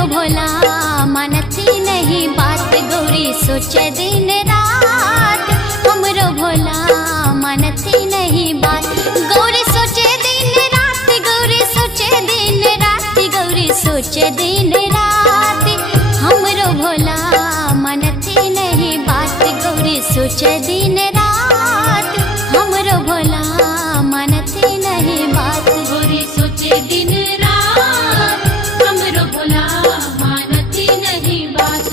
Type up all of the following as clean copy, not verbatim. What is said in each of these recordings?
हमरो भोला मानती नहीं बात गौरी सोचे दिन रात। हमरो भोला मानती नहीं बात गौरी सोचे दिन रात। गौरी सोचे दिन रात। गौरी सोचे दिन रात। हमरो भोला मानती नहीं बात गौरी सोचे दिन रात। हमरो भोला मानती नहीं बात गौरी सोचे दिन रात। हमरो भोला मानती नहीं बात।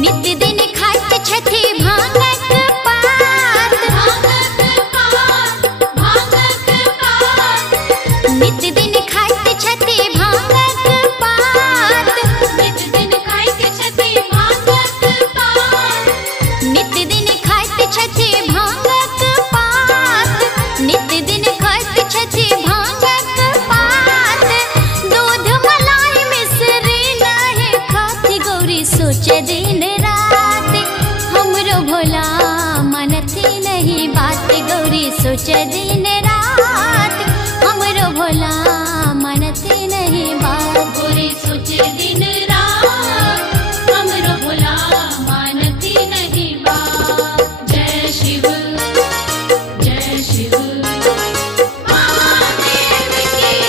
नित्य दिन खाइत छथि भांगक पात। भांगक पात। भांगक पात। नित्य दिन खाइत छथि भांगक पात। नित दिन खाइत छथि भांगक पात। नित्य दिन खाइत छथि भांगक पात। नित्य दिन खाइत छथि भांगक पात। दूध मलाई मिश्री नहीं खाती गौरी सोचे दिन रात। हमरो भोला मानती नहीं बात गौरी सोचे दिन रात। हमरो भोला मानती नहीं बात गौरी सोचे दिन रात। हमरो भोला मानती नहीं बात। जय शिव जय शिव महादेव की जय।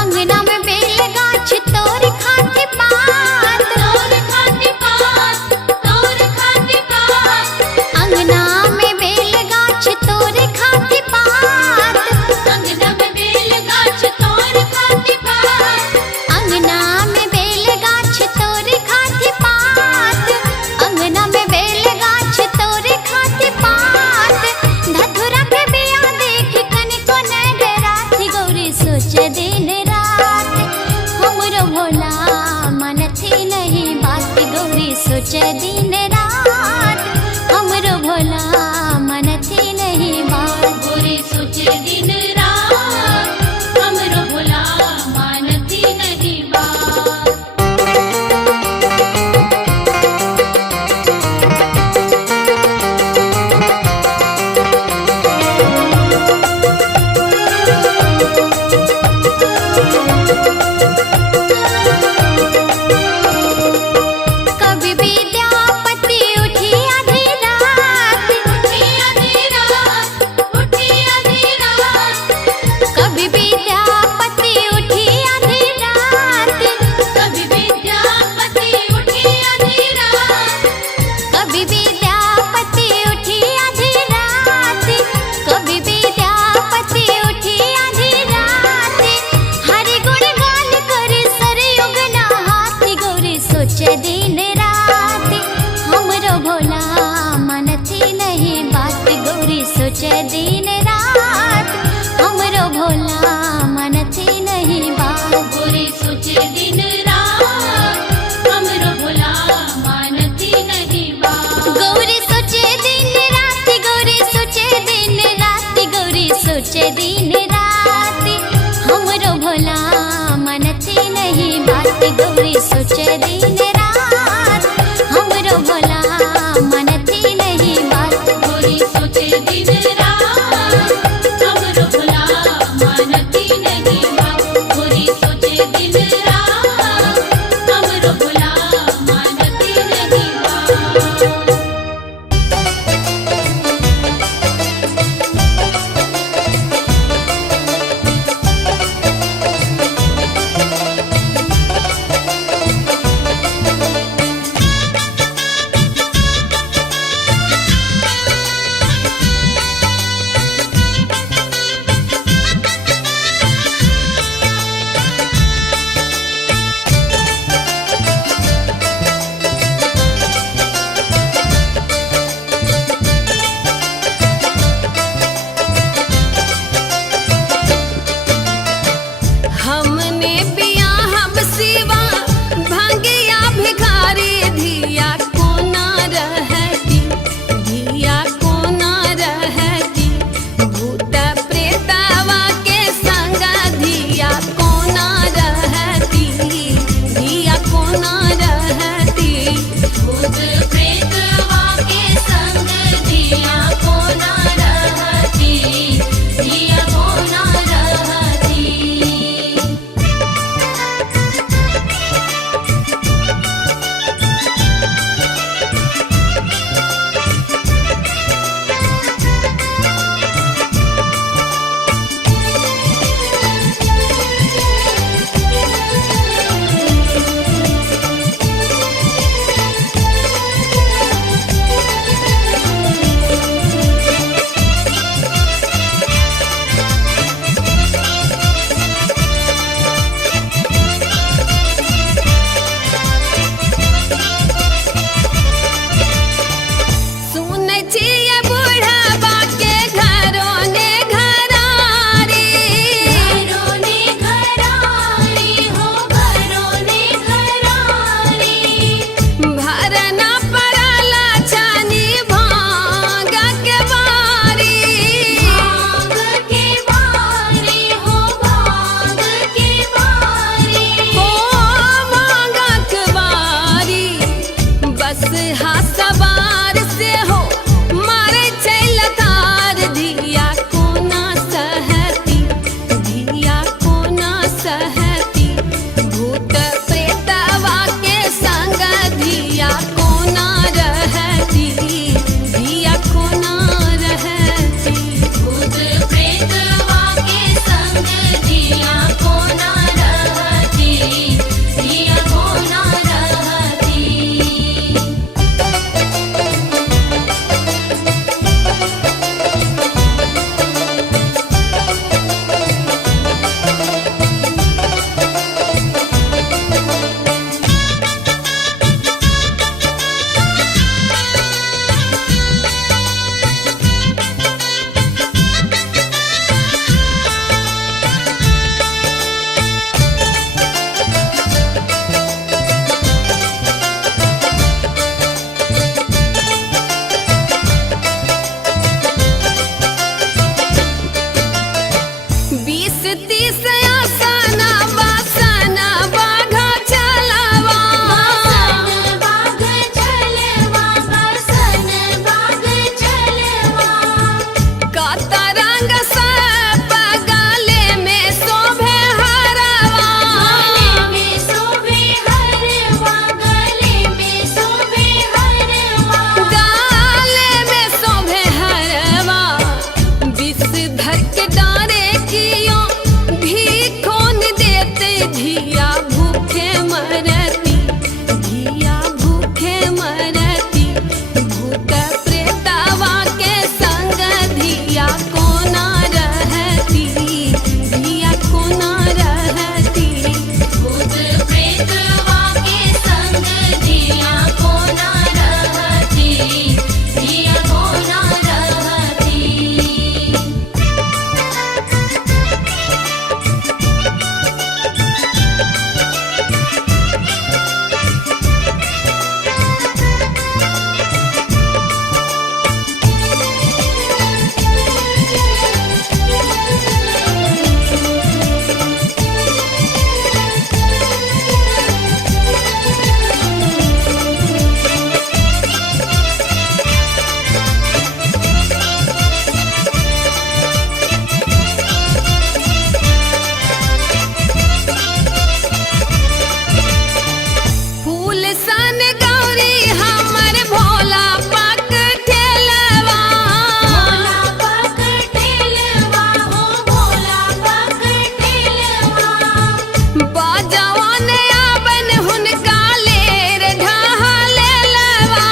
अंगना में बेल गाछ तोर खाते पात। तोर खाते पात। तोर खाते पात। अंगना में बेल गाछ तोर खाते पात। अंगना में बेल गाछ तोर खाते पात। अंगना में बेल गाछ तोर खाते पात। अंगना में बेल गाछ तोर खाते पात। धतुरा के बिया देख कनिको न डराती गौरी सोचे दिन रात। हमरो भोला मानती नहीं बात गौरी सोचे दिन रात। हमरो भोला मानती नहीं बात गौरी सोचे दिन रात। हमरो भोला मानती नहीं बात। कभी विद्यापति उठी आधी रात। उठी आधी रात। उठी आधी रात। कभी विद्यापति उठी आधी रात। कभी विद्यापति उठी आधी रात। कभी विद्यापति उठी आधी रात। कभी विद्यापति उठी आधी रात। हरि गुण गान करे सरयुग नहाती गौरी सोचे दिन रात। हमरो भोला मानती नहीं बात गौरी सोचे दिन रात। हमरो भोला मानती नहीं बात गौरी सोचे दिन रात। हमरो भोला मानती नहीं बात। गौरी सोचे दिन रात। गौरी सोचे दिन रात। गौरी सोचे दिन रात। हमरो भोला मानती नहीं बात गौरी सोचे दिन रात। हमरो भोला मानती नहीं बात गौरी सोचे दिन रात। हमरो भोला मानती नहीं बात। गौरी सोचे दिन रात। हमरो भोला मानती नहीं बात। रहती, भूत प्रेतवा के संग धिया कोना रहती, धिया कोना रहती। भूत प्रेतवा के संग जिया कोना रहती, जिया कोना रहती। बीस तीस आसना बासना बाघा चलवा, बासन बाघ चलवा, बासन बाघ चलवा। काता रंग सब गले में शोभे हरवा, गले में शोभे हरवा, गले में शोभे हरवा। गाले में शोभे हरवा। विषधर के डारे कियो भीखोन देते, धिया भूखे मरती, धिया भूखे मरती। भूत प्रेतवा के संग धिया कोना रहती, धिया कोना रहती। भूत प्रेतवा के संग जिया कोना रहती, जिया कोना रहती। फूल सन गौरी हमर भोला पक ठेलवा, भोला पक ठेलवा हो, भोला पक ठेलवा। बाजवन आवन हुनका लेर ढहलेलवा,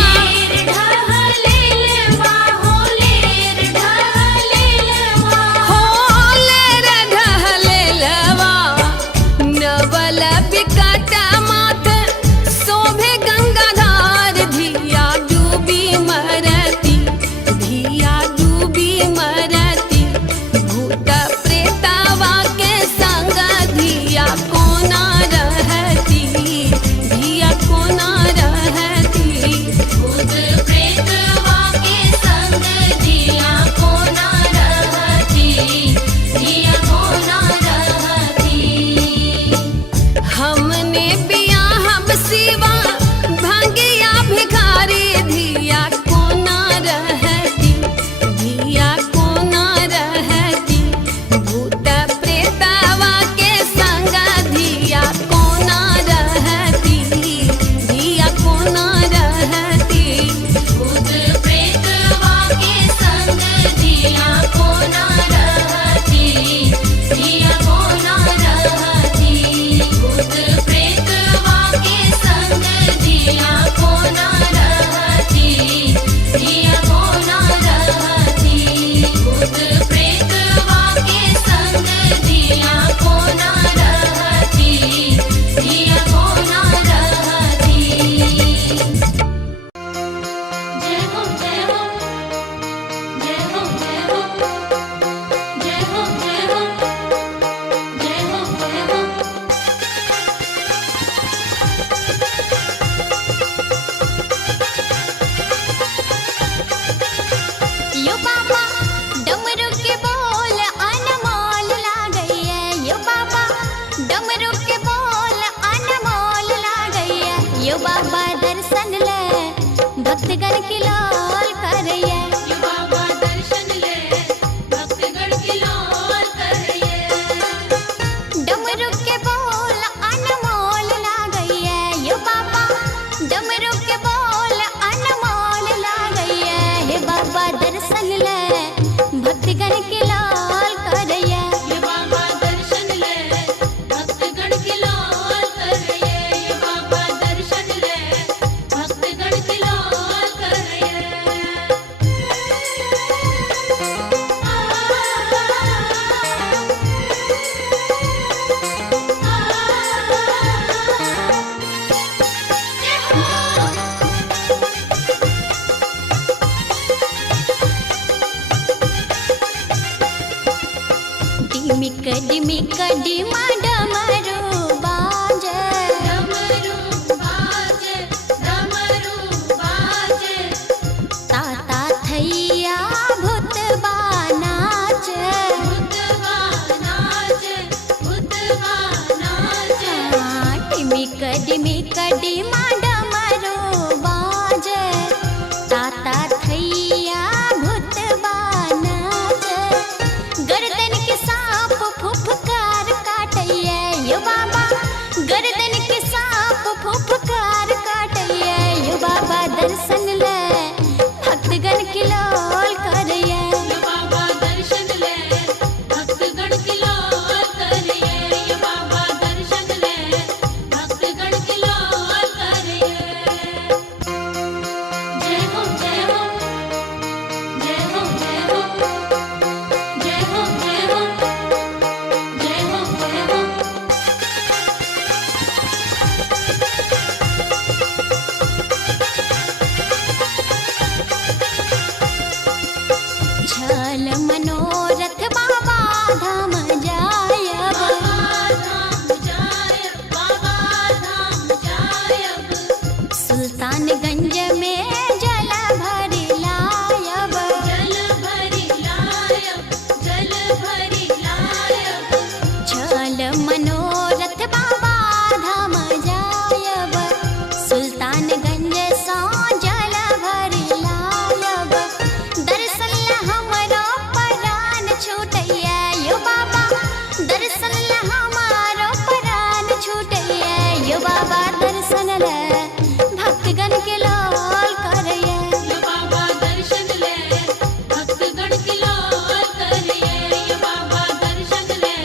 लेर ढहलेलवा हो, लेर ढहलेलवा। हो लेर ढहलेलवा। नवल बिकट माथ शोभे गंगाधार, धिया डूबी मरती, धिया डूबी मरती। भूत प्रेतवा के संग धिया कोना रहती, धिया कोना रहती। भूत प्रेतवा के संग जिया कोना रहती, जिया कोना रहती। हमने बियाहब सिवा भंगिया भिखारी, धिया कोना रहती, धिया कोना रहती। भूत प्रेतवा के संग धिया कोना रहती, धिया कोना रहती। भूत प्रेतवा के संग जिया कोना रहती, जिया कोना रहती। भूत प्रेतवा के संग जिया कोना रहती, जिया कोना रहती। भूत प्रेतवा के संग जिया कोना रहती, जिया कोना रहती। जय हो जय हो, जय हो जय हो, जय हो जय हो, जय हो जय हो। यो बाबा डमरू के बोल अनमोल ला गई है, यो बाबा डमरू के बोल अनमोल ला गई है। यो बाबा दर्शन ले भक्तगण की लाल करैया, ये बाबा दर्शन ले भक्तगण की लाल करैया। कदीमा डमरू बाजे, डमरू बाजे, डमरू बाजे, ताता थैया भूतबा नाचे, भूतबा नाचे, भूतबा नाचे, टिमी कदीमा डमरू बाजे, ताता थैया भूतबा नाचे, गर्दन के सांप फुफकार काटैया यो बाबा, गर्दन के सांप फुफकार काटैया यो बाबा, दर्शन ले भक्तगण के लोल करैया, ये बाबा दर्शन ले भक्तगण की लोल करिए, ये बाबा दर्शन ले भक्तगण की लोल करिए। जय हो जय हो, जय हो जय हो, जय हो जय हो, जय हो जय हो। छल मनोरथ बाबा धाम जायब, बाबा धाम जायब, बाबा धाम जायब, सुल्तानगंज में जल भरी लायब, जल भरी लायब, जल भरी लायब, छल मनोरथ बाबा धाम जायब, सुल्तानगंज सो जल भरी लायब, दर्शन ला हमरो प्राण छूटैया यो बाबा, दर्शन ला हमारो प्राण छूटैया यो बाबा, दर्शन ले भक्तगण के लोल करैया, ये बाबा दर्शन ले भक्तगण की लोल करिए, ये बाबा दर्शन ले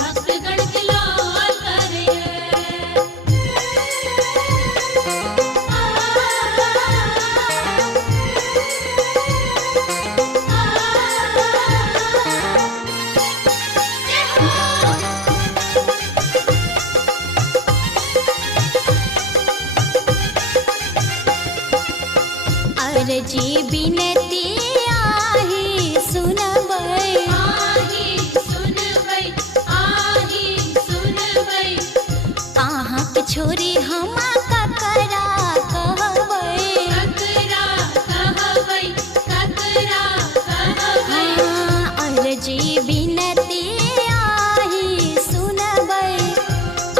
भक्तगण की लोल करिए। अर्जी बिनती आही सुनबै, आही सुनबै, आही सुनबै, अहाँ के छोरी हम ककरा कहबै, ककरा कहबै, ककरा कहबै, अर्जी बिनती आही सुनबै,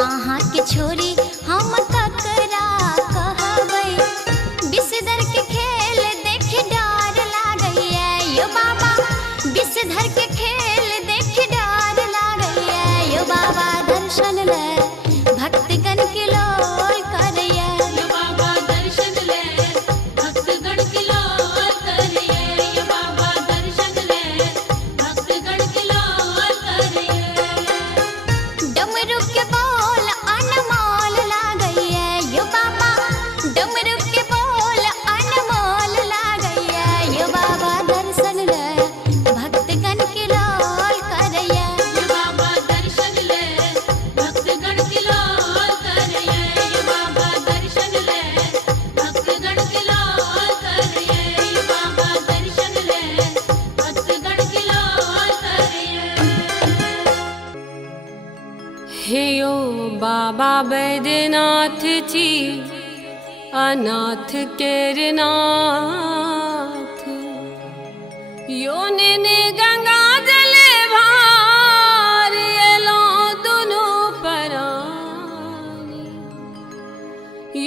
अहाँ के छोरी हम ककरा कहबै, विषधर के खेल देख डर लागैया यो बाबा, विषधर के खेल देख डर लागैया यो बाबा, दर्शन ले भक्तगण के लोल करैया, ये बाबा दर्शन ले भक्तगण की लोल करिए, ये बाबा दर्शन ले भक्तगण की लोल करिए। डमरू के बोल अनमोल लागैया यो बाबा, डमरू के बोल अनमोल लागैया यो बाबा, दर्शन ले भक्तगण के लोल करैया, ये बाबा दर्शन ले भक्तगण की लोल करिए, ये बाबा दर्शन ले भक्तगण की लोल करिए, ये बाबा दर्शन ले भक्तगण की लोल करिए। हे ओ बाबा बैद्यनाथ जी अनाथ केर नाथ, योने ने गंगा जले भार एलो दुनु परानी,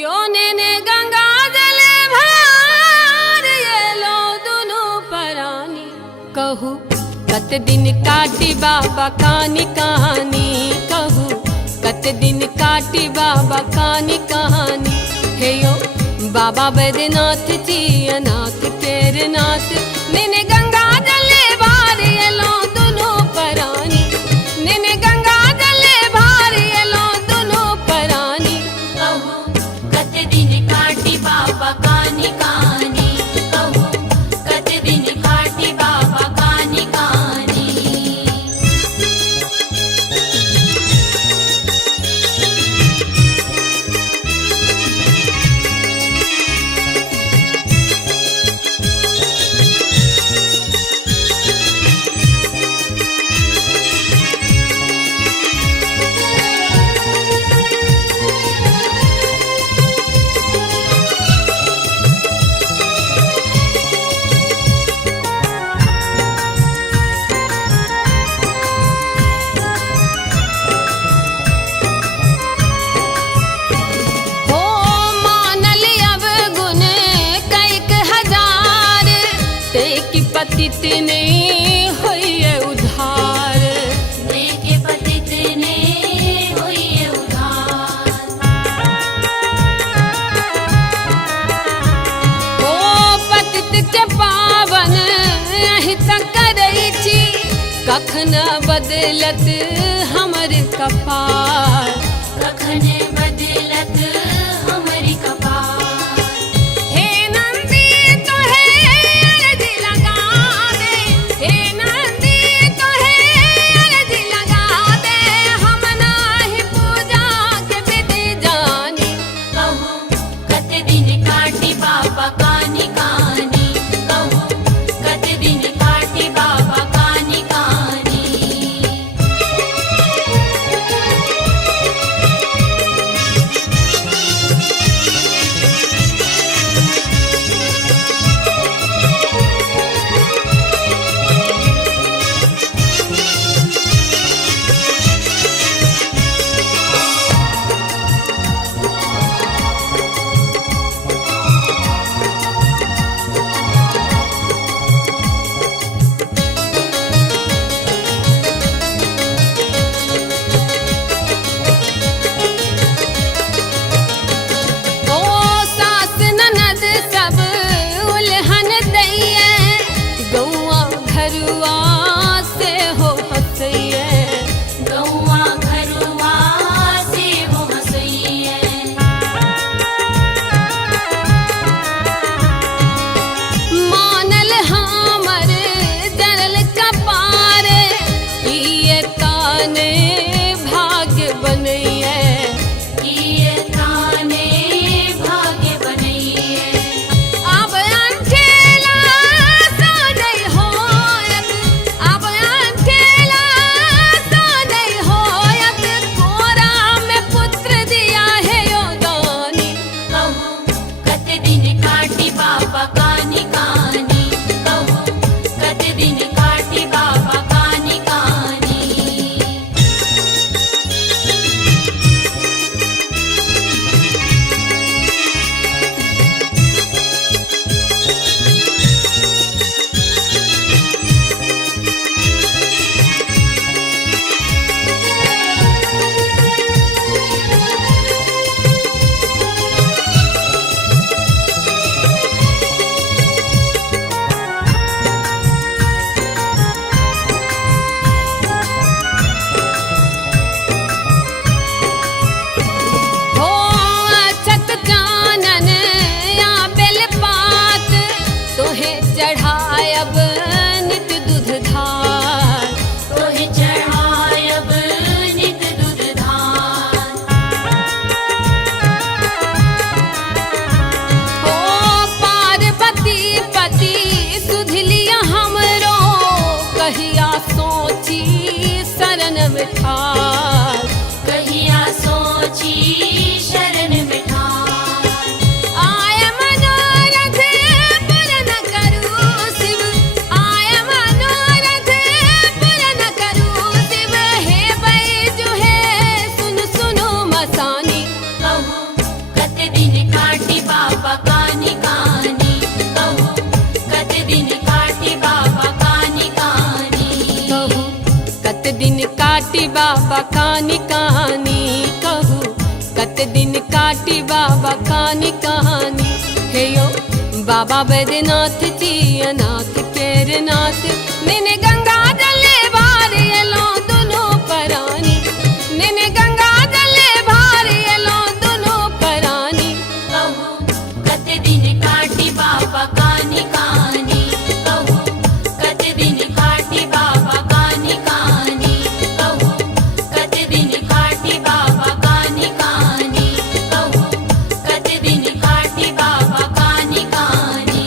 योने ने गंगा जले भार एलो दुनु परानी, कहू कत दिन काटी बाबा कानी कहानी, कहू कत दिन काटी बाबा कानी कहानी, हे यो बाबा बैद्यनाथ जी अनाथ केर नाथ, निने गंगा जले भार एलो दुनु परानी, निने गंगा जले भार एलो दुनु परानी, कहूँ कत दिन काटी बाबा कानी कहानी, कहूँ कत दिन काटी बाबा कानी कहानी। पतित ने होइए उधार, देखे पतित ने हुई उधार। ओ पतित के पावन अहित करई छी, कखन बदलत हमर कपार, कखन बदलत हमरी कपार। हे नंदी तोहे अर्ज लगा दे, हे नंदी तोहे अर्ज लगा दे, हम नाही पूजा के विधि जानी, कहूँ कत दिन काटी बाबा कानी कानी, कहूँ कत दिन काटी बाबा कानी कानी। ओ सास ननद सब उल्हन दैये, गौआ घरुआ से हो हसैये, गौआ घरुआ से हो हसैये, मानल हमर जरल कपार, किए ताने भाग्य बनैये, किए ताने भाग्य बनैये। अब अंठेला सा नहीं होयत, अब अंठेला सा नहीं होयत, कोरा में पुत्र दिया है यो दानी, कहूँ कत दिन काटी बाबा कानी कानी, कहूँ कत दिन काटी बाबा कानी कानी। हो अछत जानन या बेलपात, तोहे चढ़ायब नित दूध धार, तोहे चढ़ायब नित दूध धार। हो पार्वती पति सुधलिया हमरो, कहिया सोची शरण में ठार, कहिया सोची शरण में ठार। आय मनोरथ पूर्ण करू शिव, आय मनोरथ पूर्ण करू शिव, हे बैजु हे सुन सुनो मसानी, कहूँ कत दिन काटी बाबा कानी कानी, कहूँ कत दिन काटी बाबा कानी कानी। कहू कत दिन काटी बाबा कानी कहानी, कहू कत दिन काटी बाबा कानी कहानी। हे यो बाबा बैद्यनाथ जी अनाथ केर नाथ, निने गंगा जले भार एलो दुनो परानी, निने गंगा जले भार एलो दुनो परानी, कहूँ कत दिन काटी बाबा कानी कानी, कहूँ कत दिन काटी बाबा कानी कानी, कहूँ कत दिन काटी बाबा कानी कानी, कहूँ कत दिन काटी बाबा कानी कानी।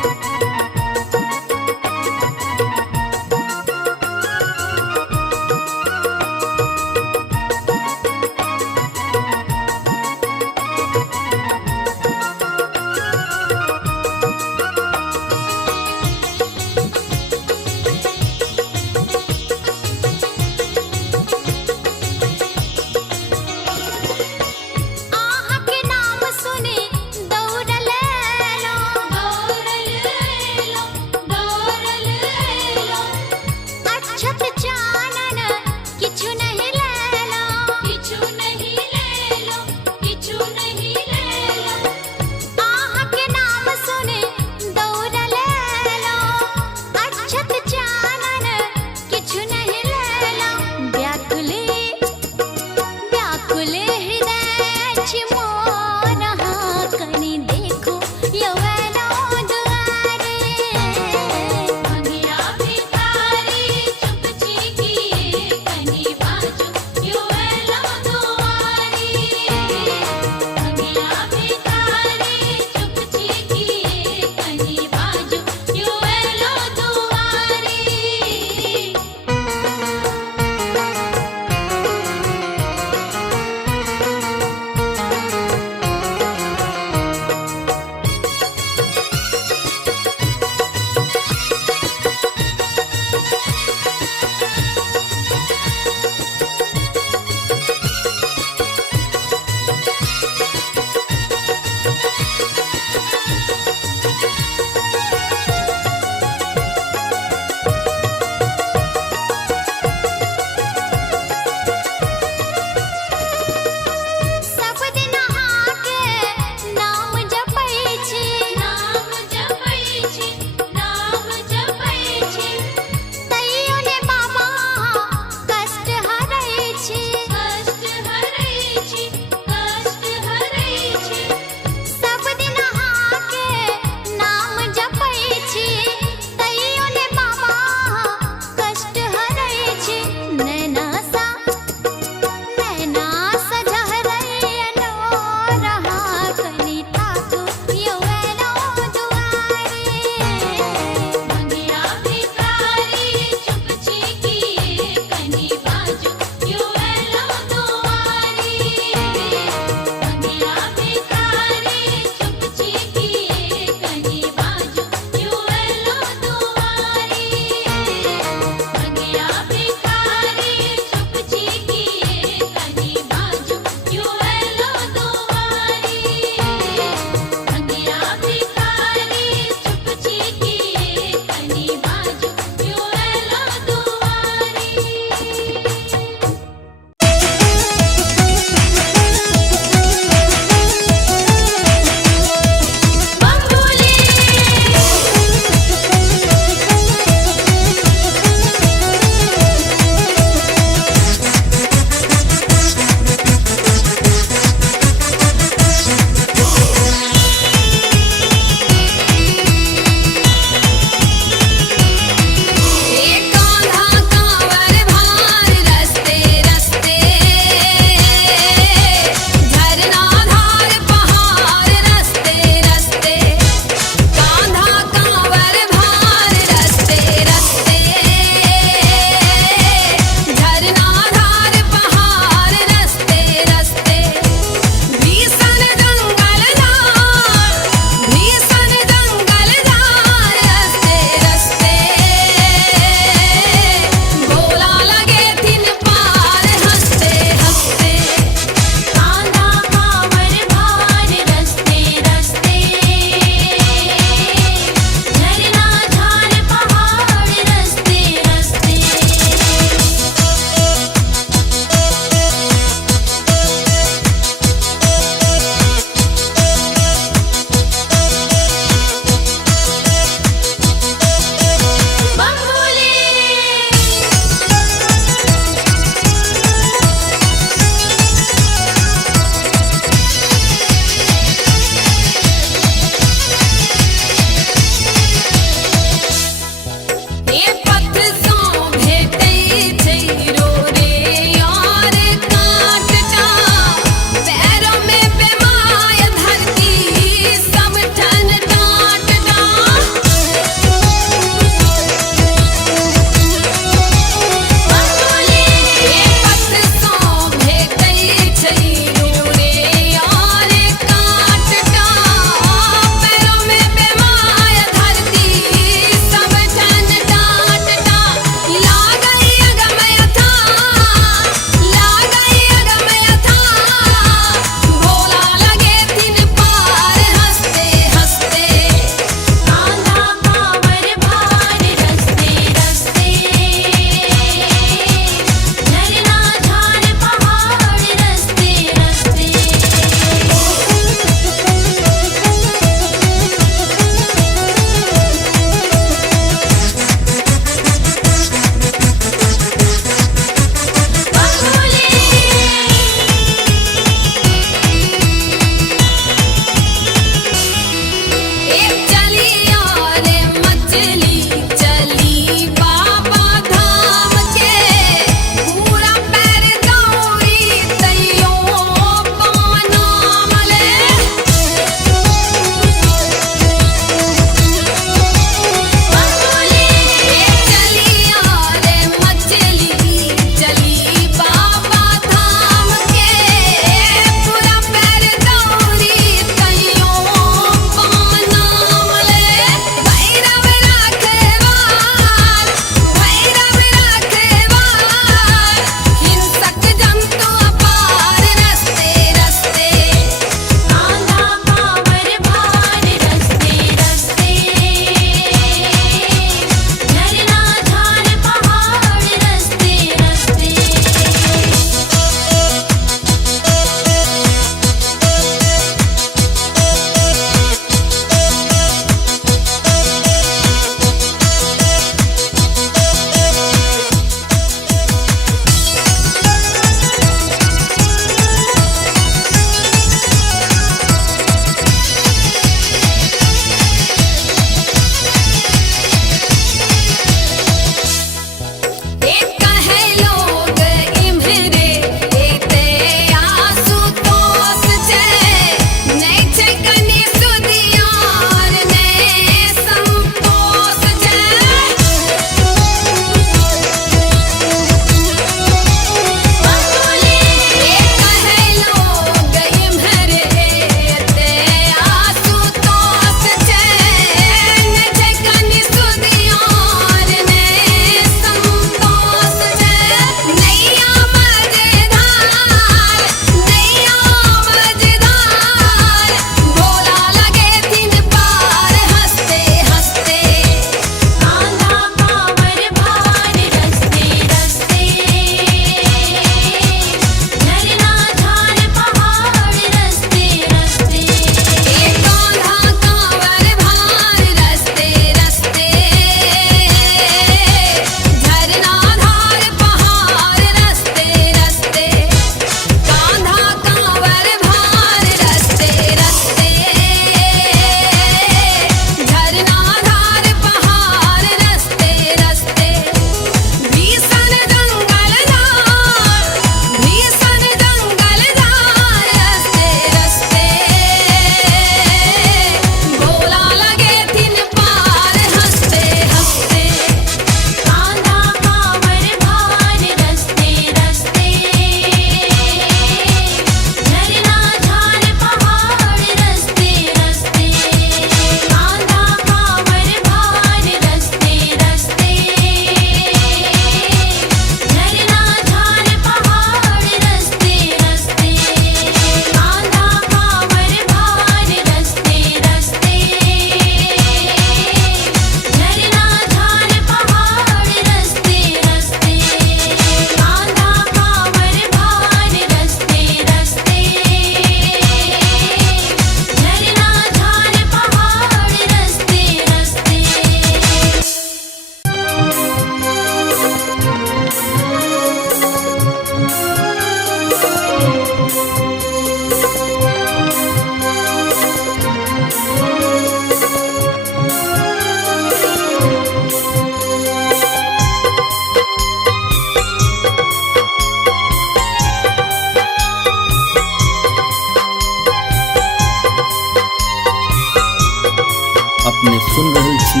अपने सुन रहल छी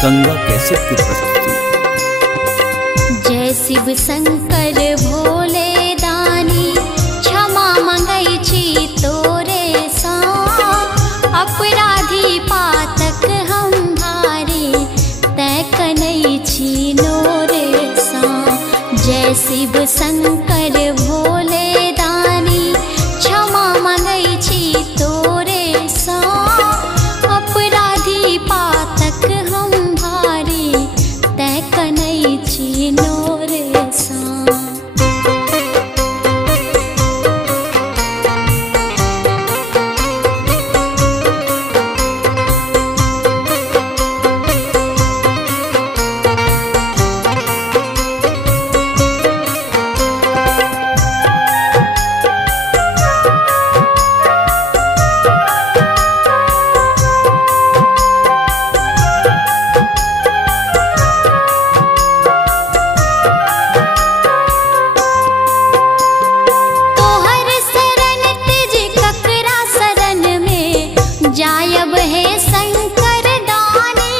गंगा कैसेट की प्रस्तुति। जय शिव शंकर भोले दानी, क्षमा मंगै छी तोरे सा, अपराधी पातक हम भारी, तै कनै छी नोरे सा। जय शिव शंकर भोले दानी, क्षमा मंगै छी तोरे सा, अपराधी पातक हम भारी, तै कनै छी नोरे सा। जायब है शंकर दानी,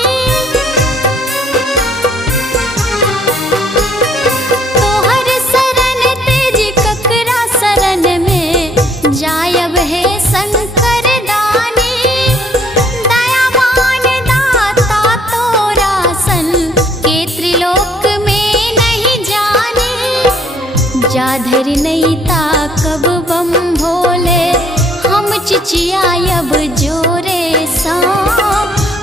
तोहर शरण तेज ककरा शरण में, जायब है शंकर दानी। दयावान दाता तोरा सन के त्रिलोक में नहीं जानी, जाधर नहीं ताकब बम भोले, हम चिचियायब जोरे सा,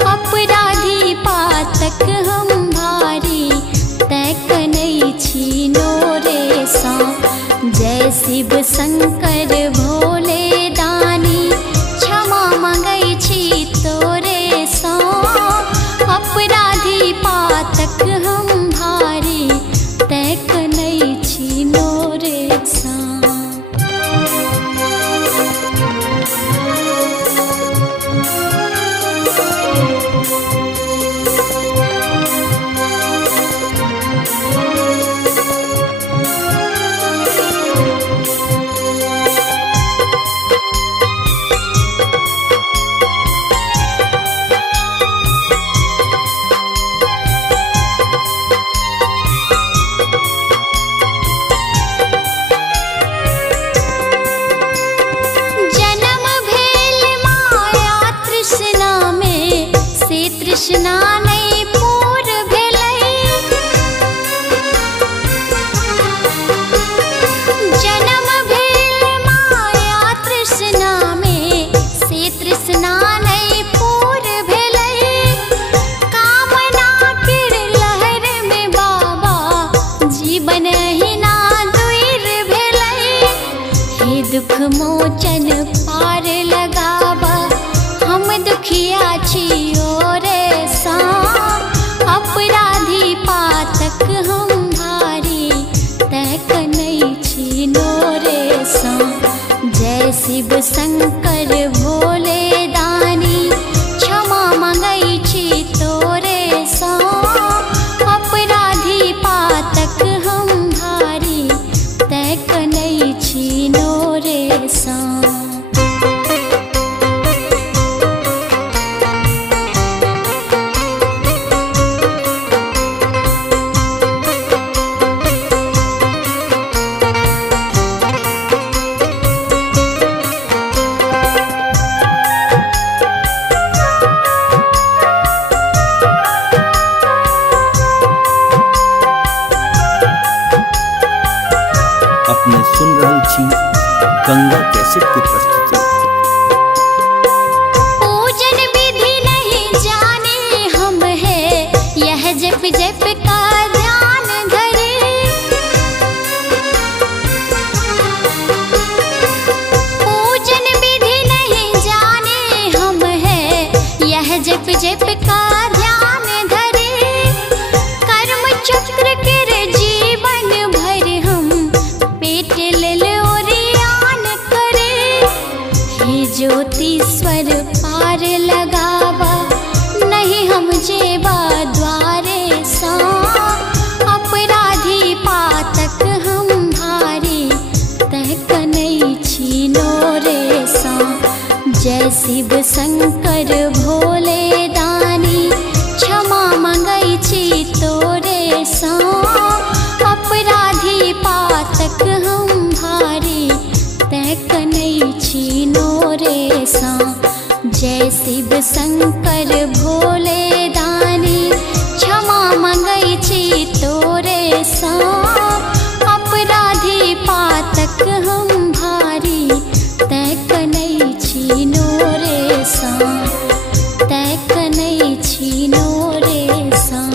अपराधी पातक हम भारी, तै कनै छी नोरे सा। जय शिव शंकर भोले दानी, क्षमा मंगै छी तोरे सा, अपराधी पातक हम भारी, तै कनै छी नोरे सा। तृष्णा नहीं पूर भेलै, जन्म भेल माया तृष्णा में, से तृष्णा नहीं पूर भेलै। कामना केर लहर में बाबा, जीवन ही ना दूर भेलै। हे दुख मोचन पार लगाबा, हम दुखिया छियो रे सा, अपराधी पातक हम भारी, तै कनै छी नोरे सा। जय शिव शंकर भोले दानी, क्षमा मंगै छी तोरे सा, अपराधी पातक हम भारी, तै कनै छी नोरे सा। अपने सुन रहल छी गंगा कैसेट की प्रस्तुति। पूजन विधि नहीं जाने हम है, यह जप जप का ध्यान धरे। पूजन विधि नहीं जाने हम है, यह जप जप का ध्यान धरे। कर्म चक्र के जीवन भर हम पेट लेल ओरियान करे। हे ज्योतिश्वर पार लगावा, नहीं हम जेबा द्वारे सा, अपराधी पातक हम भारी, तै कनै छी नोरे सा। जय शिव शंकर भोले दानी, कनै छीनो रे सा। जय शिव शंकर भोले दानी क्षमा मंगै छी तोरे सा। अपराधी पातक हम भारी तै कनै छीनो रे सा। तै कनै छीनो रे सा।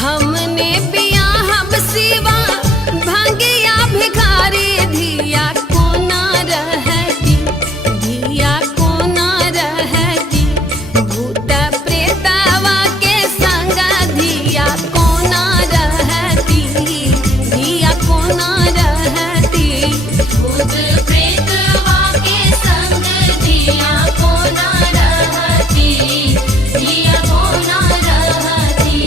हमने बिया हम सिवा भंगिया भिखारी धिया कोना रहती। धिया कोना रहती। भूत प्रेतवा के संग धिया कोना रहती। धिया कोना रहती। भूत प्रेतवा के संग दिया कोना रहती। दिया कोना रहती।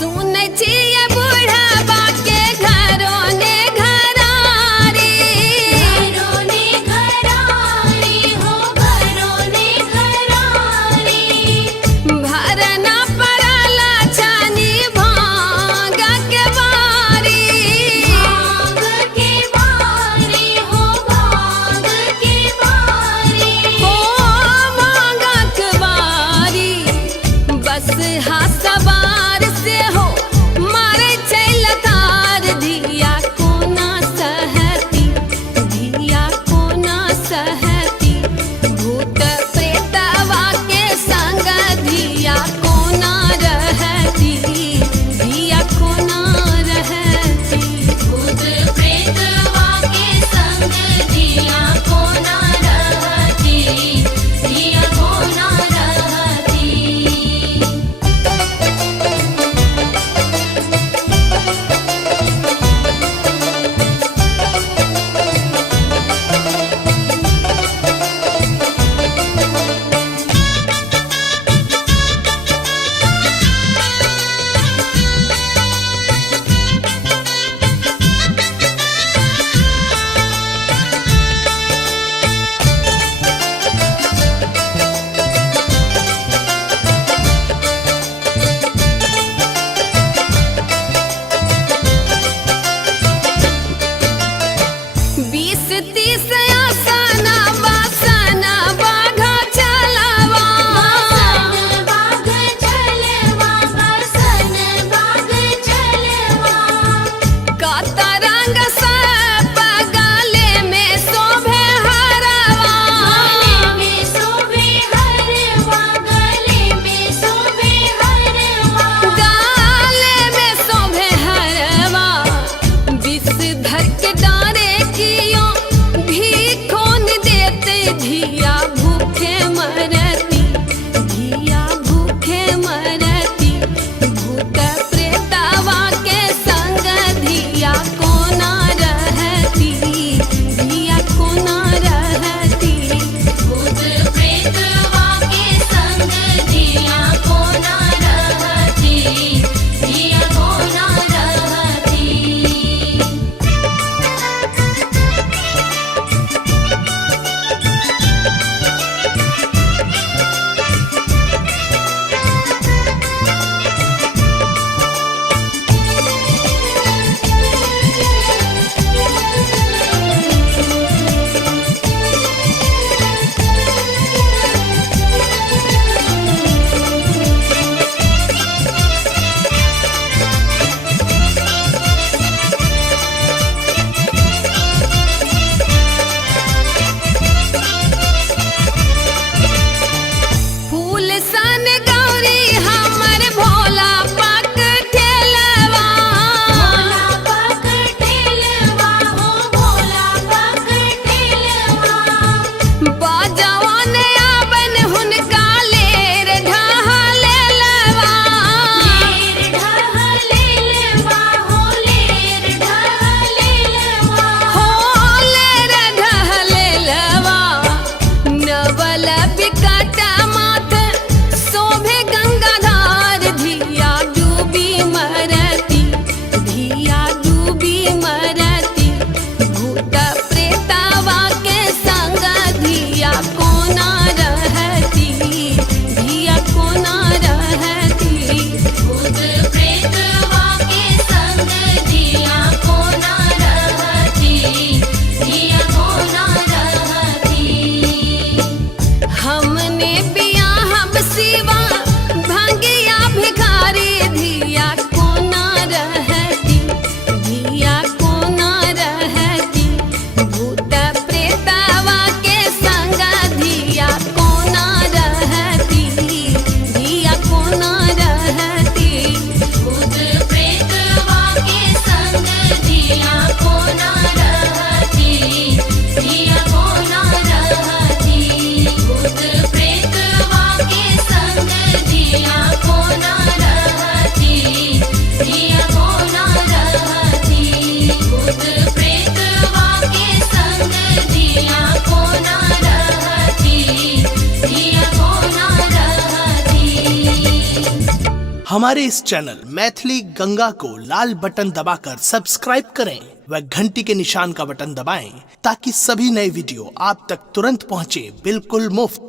सुनै छियै बूढ़बा के घरों ने घरारी। घरों ने घरारी हो घरों ने घरारी। भरना पड़ल छानी भांग के बारी। भांग के बारी हो भांग के बारी। हो भांग के बारी। बस हा सवार से हो मारे चलतार। धिया कोना सहती। धिया कोना सहती। भूत प्रेतवा के संग धिया कोना रहती। धिया कोना रहती। भूत प्रेतवा के संग दिया कोना रहती। दिया कोना रहती। हमारे इस चैनल मैथिली गंगा को लाल बटन दबाकर सब्सक्राइब करें व घंटी के निशान का बटन दबाएं ताकि सभी नए वीडियो आप तक तुरंत पहुंचे बिल्कुल मुफ्त।